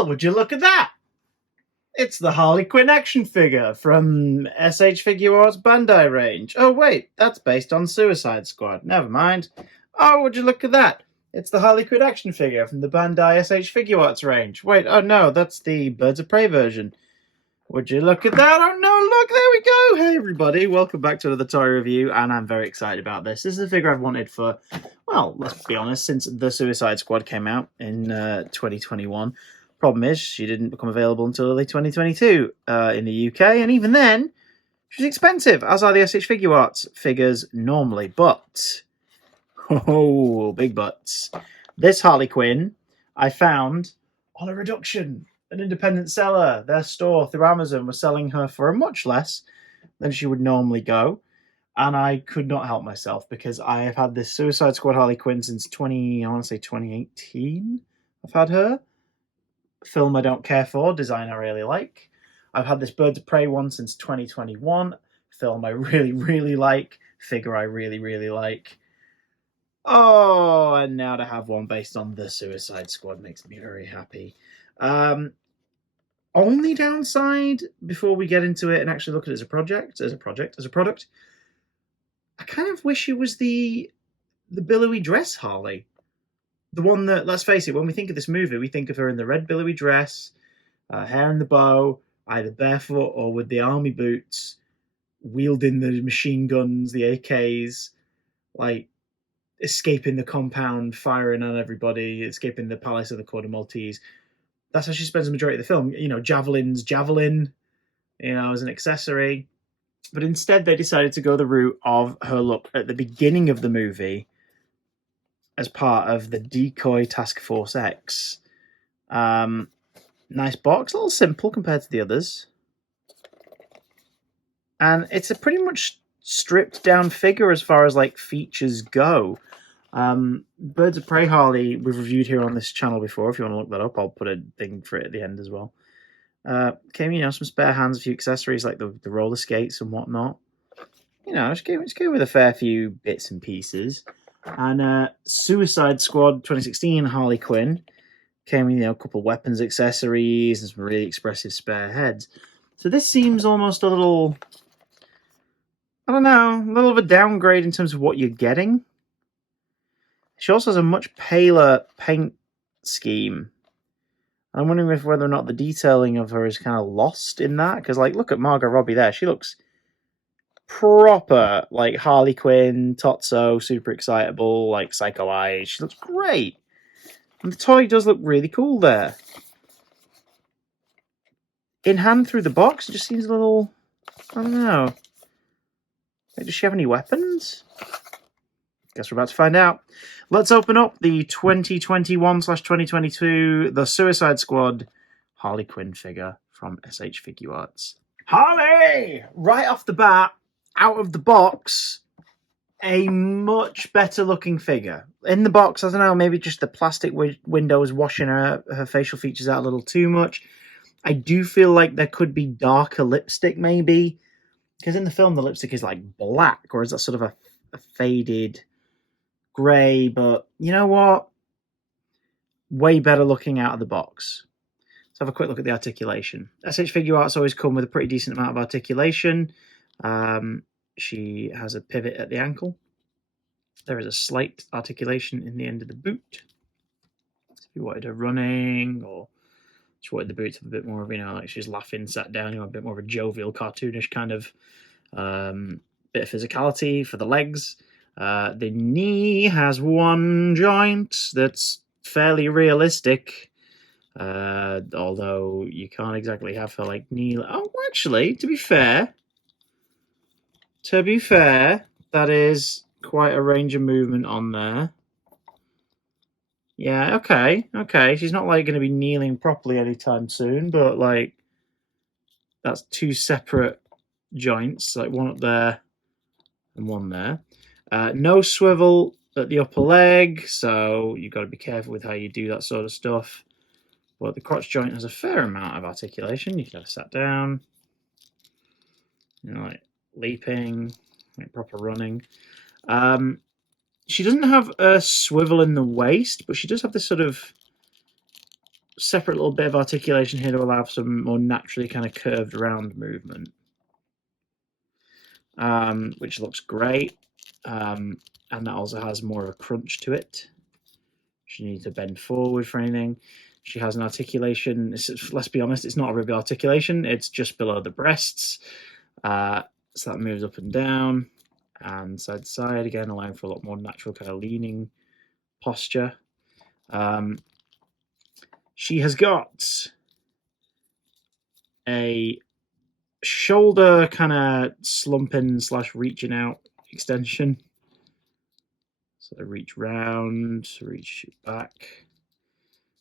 Well, would you look at that? It's the Harley Quinn action figure from S.H. Figuarts Bandai range. Oh, wait, that's based on Suicide Squad. Never mind. Oh, would you look at that? It's the Harley Quinn action figure from the Bandai S.H. Figuarts range. Wait, oh no, that's the Birds of Prey version. Would you look at that? Oh no, look, there we go. Hey everybody, welcome back to another toy review, and I'm very excited about this. This is a figure I've wanted for, well, let's be honest, since the Suicide Squad came out in 2021. Problem is, she didn't become available until early 2022 in the UK, and even then, she was expensive, as are the S.H. Figuarts figures normally. But, oh, big buts. This Harley Quinn I found on a reduction. An independent seller, their store through Amazon, was selling her for much less than she would normally go. And I could not help myself because I have had this Suicide Squad Harley Quinn since 2018. I've had her. Film I don't care for, design I really like. I've had this Birds of Prey one since 2021. Film I really, really like. Figure I really, really like. Oh, and now to have one based on the Suicide Squad makes me very happy. Only downside, before we get into it and actually look at it as a product, I kind of wish it was the billowy dress Harley. The one that, let's face it, when we think of this movie, we think of her in the red billowy dress, hair in the bow, either barefoot or with the army boots, wielding the machine guns, the AKs, like escaping the compound, firing on everybody, escaping the palace of the Court of Maltese. That's how she spends the majority of the film. You know, javelin, you know, as an accessory. But instead, they decided to go the route of her look at the beginning of the movie as part of the Decoy Task Force X. Nice box, a little simple compared to the others. And it's a pretty much stripped down figure as far as like features go. Birds of Prey Harley we've reviewed here on this channel before. If you want to look that up, I'll put a thing for it at the end as well. Came, you know, some spare hands, a few accessories like the roller skates and whatnot. You know, it's came with a fair few bits and pieces. And Suicide Squad 2016 Harley Quinn came with, you know, a couple of weapons accessories and some really expressive spare heads. So this seems almost a little, I don't know, a little of a downgrade in terms of what you're getting. She also has a much paler paint scheme. I'm wondering if whether or not the detailing of her is kind of lost in that. Because, like, look at Margot Robbie there. She looks proper, like, Harley Quinn, Totso, super excitable, like, Psycho Eyes. She looks great. And the toy does look really cool there. In hand through the box, it just seems a little, I don't know. Like, does she have any weapons? Guess we're about to find out. Let's open up the 2021/2022 The Suicide Squad Harley Quinn figure from S.H. Figuarts. Harley! Right off the bat, out of the box, a much better looking figure. In the box, I don't know, maybe just the plastic window is washing her facial features out a little too much. I do feel like there could be darker lipstick, maybe. Because in the film, the lipstick is like black, or is that sort of a faded grey? But you know what? Way better looking out of the box. Let's have a quick look at the articulation. S.H. Figuarts always come with a pretty decent amount of articulation. She has a pivot at the ankle. There is a slight articulation in the end of the boot. If you wanted her running, or she wanted the boot to have a bit more of, you know, like she's laughing, sat down, you know, a bit more of a jovial, cartoonish kind of bit of physicality for the legs. The knee has one joint that's fairly realistic, although you can't exactly have her like knee. Oh, actually, to be fair, that is quite a range of movement on there. Yeah, okay. She's not like going to be kneeling properly anytime soon, but like that's two separate joints, like one up there and one there. No swivel at the upper leg, so you've got to be careful with how you do that sort of stuff. But the crotch joint has a fair amount of articulation. You can have sat down, you know, like leaping, like proper running. She doesn't have a swivel in the waist, but she does have this sort of separate little bit of articulation here to allow for some more naturally kind of curved round movement, which looks great. And that also has more of a crunch to it. She needs to bend forward for anything. She has an articulation. Let's be honest, it's not a ribby articulation. It's just below the breasts. So that moves up and down and side to side, again, allowing for a lot more natural kind of leaning posture. She has got a shoulder kind of slumping / reaching out extension. So reach round, reach back.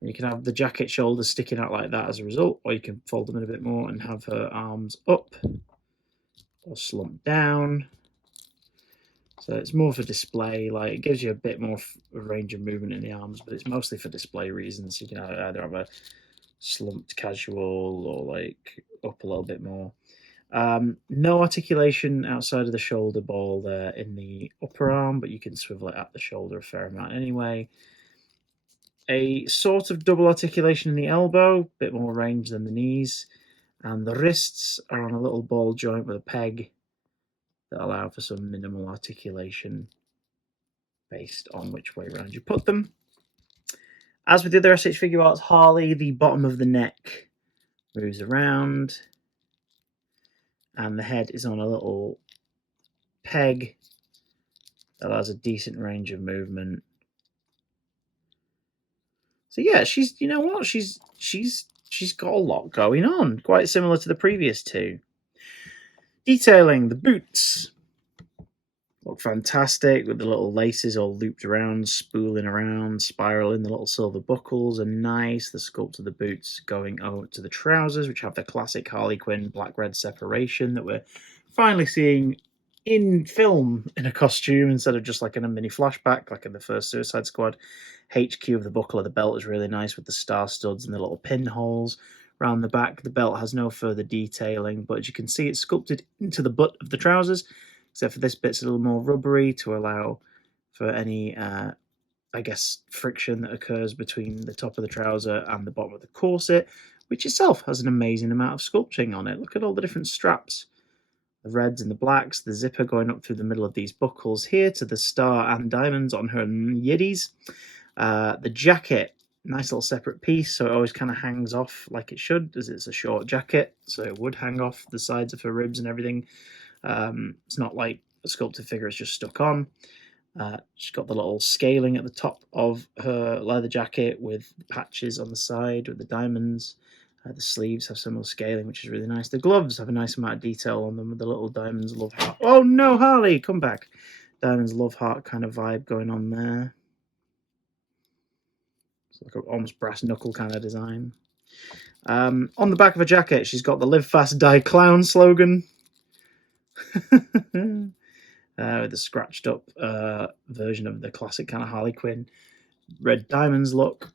And you can have the jacket shoulders sticking out like that as a result, or you can fold them in a bit more and have her arms up or slumped down. So it's more for display, like it gives you a bit more range of movement in the arms, but it's mostly for display reasons. You can either have a slumped casual or like up a little bit more. No articulation outside of the shoulder ball there in the upper arm, but you can swivel it at the shoulder a fair amount anyway. A sort of double articulation in the elbow, bit more range than the knees, and the wrists are on a little ball joint with a peg that allow for some minimal articulation based on which way around you put them. As with the other S.H. Figuarts Harley, the bottom of the neck moves around, and the head is on a little peg that allows a decent range of movement. So yeah, she's, you know what, she's got a lot going on, quite similar to the previous two. Detailing, the boots look fantastic with the little laces all looped around, spooling around, spiraling. The little silver buckles are nice. The sculpt of the boots going over to the trousers, which have the classic Harley Quinn black-red separation that we're finally seeing in film in a costume instead of just like in a mini flashback like in the first Suicide Squad. HQ of the buckle of the belt is really nice with the star studs and the little pinholes around the back. The belt has no further detailing, but as you can see, it's sculpted into the butt of the trousers, except for this bit's a little more rubbery to allow for any, I guess, friction that occurs between the top of the trouser and the bottom of the corset, which itself has an amazing amount of sculpting on it. Look at all the different straps, the reds and the blacks, the zipper going up through the middle of these buckles here to the star and diamonds on her yiddies. The jacket, nice little separate piece, so it always kind of hangs off like it should, as it's a short jacket, so it would hang off the sides of her ribs and everything. It's not like a sculpted figure, it's just stuck on. She's got the little scaling at the top of her leather jacket with patches on the side with the diamonds. The sleeves have similar scaling, which is really nice. The gloves have a nice amount of detail on them with the little diamonds love heart. Oh no, Harley, come back. Diamonds love heart kind of vibe going on there. It's like an almost brass knuckle kind of design. On the back of her jacket, she's got the Live Fast Die Clown slogan. With the scratched up version of the classic kind of Harley Quinn red diamonds look.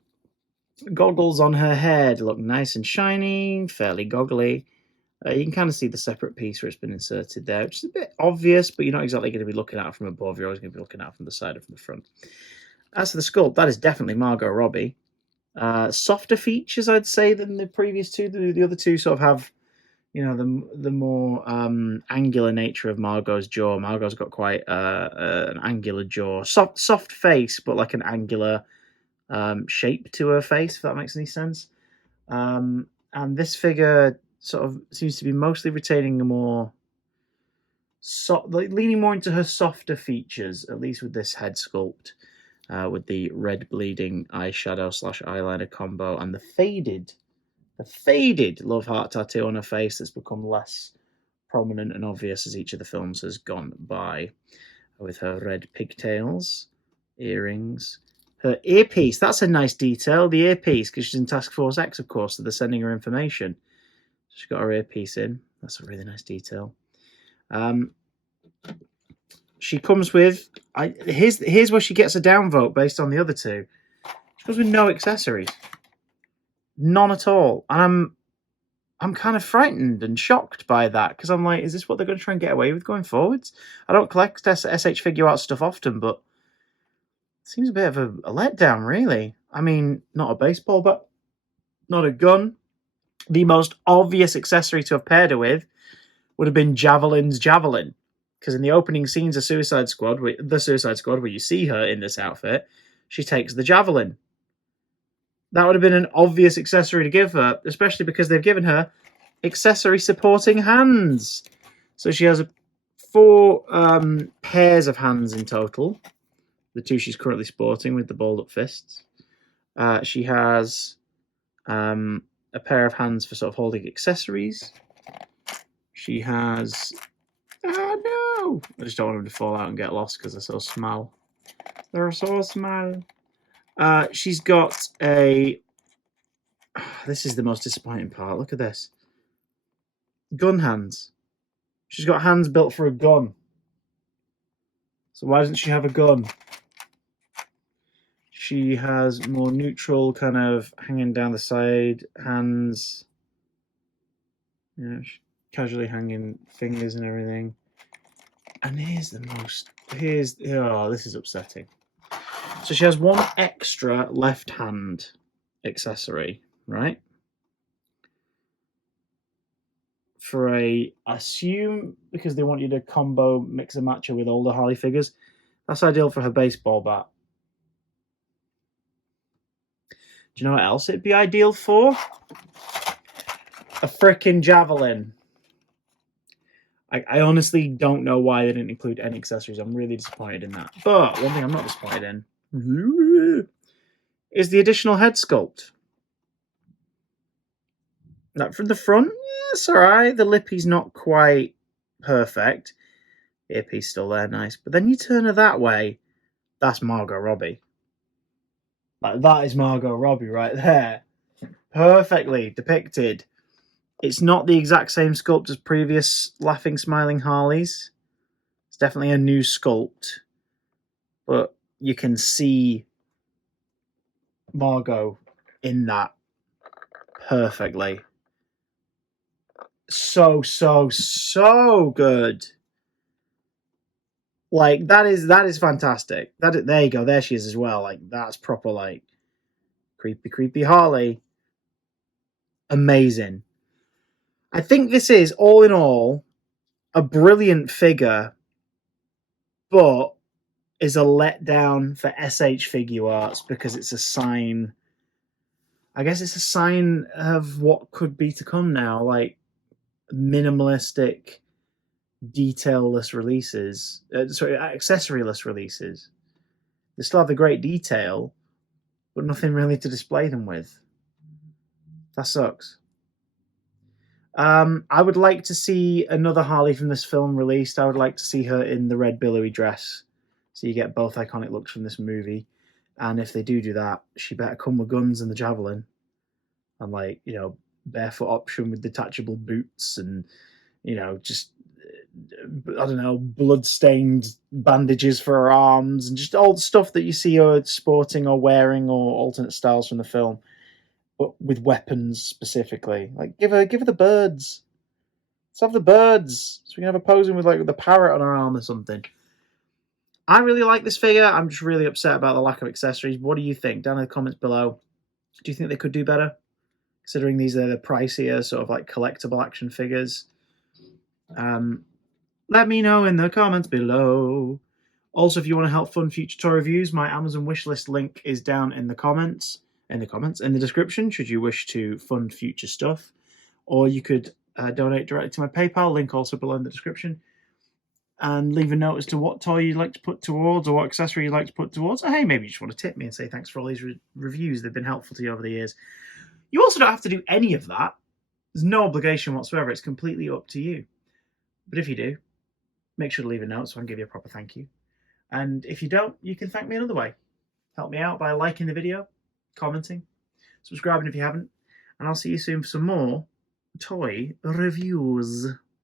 Goggles on her head look nice and shiny, fairly goggly. You can kind of see the separate piece where it's been inserted there, which is a bit obvious, but you're not exactly going to be looking at it from above. You're always going to be looking at it from the side or from the front. As for the sculpt, that is definitely Margot Robbie. Softer features, I'd say, than the previous two. The other two sort of have, you know, the more angular nature of Margot's jaw. Margot's got quite an angular jaw, soft face, but like an angular shape to her face, if that makes any sense. And this figure sort of seems to be mostly retaining a more leaning more into her softer features, at least with this head sculpt, with the red bleeding eyeshadow / eyeliner combo and the faded love heart tattoo on her face that's become less prominent and obvious as each of the films has gone by, with her red pigtails, earrings, her earpiece. That's a nice detail, the earpiece, because she's in Task Force X, of course, so they're sending her information. She's got her earpiece in. That's a really nice detail. She comes with, here's where she gets a downvote based on the other two. She comes with no accessories. None at all. And I'm kind of frightened and shocked by that, because I'm like, is this what they're going to try and get away with going forwards? I don't collect S.H. Figuarts stuff often, but it seems a bit of a letdown, really. I mean, not a baseball bat. not a gun. The most obvious accessory to have paired her with would have been Javelin's javelin. Because in the opening scenes of the Suicide Squad, where you see her in this outfit, she takes the javelin. That would have been an obvious accessory to give her, especially because they've given her accessory supporting hands. So she has 4 pairs of hands in total. The 2 she's currently sporting with the balled up fists. She has a pair of hands for sort of holding accessories. She has... no! I just don't want them to fall out and get lost because they're so small. They're so small. She's got a... This is the most disappointing part. Look at this. Gun hands. She's got hands built for a gun. So why doesn't she have a gun? She has more neutral, kind of hanging down the side hands. Casually hanging fingers and everything. And here's the most... Oh, this is upsetting. So she has 1 extra left hand accessory, right? For I assume, because they want you to combo, mix and match her with older Harley figures, that's ideal for her baseball bat. Do you know what else it'd be ideal for? A frickin' javelin. I honestly don't know why they didn't include any accessories. I'm really disappointed in that. But one thing I'm not disappointed in is the additional head sculpt. Like from the front, yeah, it's alright. The lippy's not quite perfect. Earpiece still there, nice. But then you turn her that way, that's Margot Robbie. Like, that is Margot Robbie right there. Perfectly depicted. It's not the exact same sculpt as previous Laughing Smiling Harleys. It's definitely a new sculpt. But you can see Margot in that perfectly. So good. Like, that is fantastic. There you go. There she is as well. Like, that's proper, like, creepy Harley. Amazing. I think this is, all in all, a brilliant figure, but is a letdown for S.H. Figuarts because it's a sign... I guess it's a sign of what could be to come now, like minimalistic, detail-less releases. Accessory-less releases. They still have the great detail, but nothing really to display them with. That sucks. I would like to see another Harley from this film released. I would like to see her in the red billowy dress. So you get both iconic looks from this movie. And if they do that, she better come with guns and the javelin. And, like, you know, barefoot option with detachable boots and, you know, just, I don't know, blood-stained bandages for her arms and just all the stuff that you see her sporting or wearing or alternate styles from the film. But with weapons specifically. Like, give her the birds. Let's have the birds. So we can have her posing with, like, the parrot on her arm or something. I really like this figure. I'm just really upset about the lack of accessories. What do you think? Down in the comments below. Do you think they could do better? Considering these are the pricier, sort of like collectible action figures. Let me know in the comments below. Also, if you want to help fund future toy reviews, my Amazon wishlist link is down in the comments. In the description, should you wish to fund future stuff. Or you could donate directly to my PayPal, link also below in the description. And leave a note as to what toy you'd like to put towards or what accessory you'd like to put towards. Or hey, maybe you just want to tip me and say thanks for all these reviews. They've been helpful to you over the years. You also don't have to do any of that. There's no obligation whatsoever. It's completely up to you. But if you do, make sure to leave a note so I can give you a proper thank you. And if you don't, you can thank me another way. Help me out by liking the video, commenting, subscribing if you haven't. And I'll see you soon for some more toy reviews.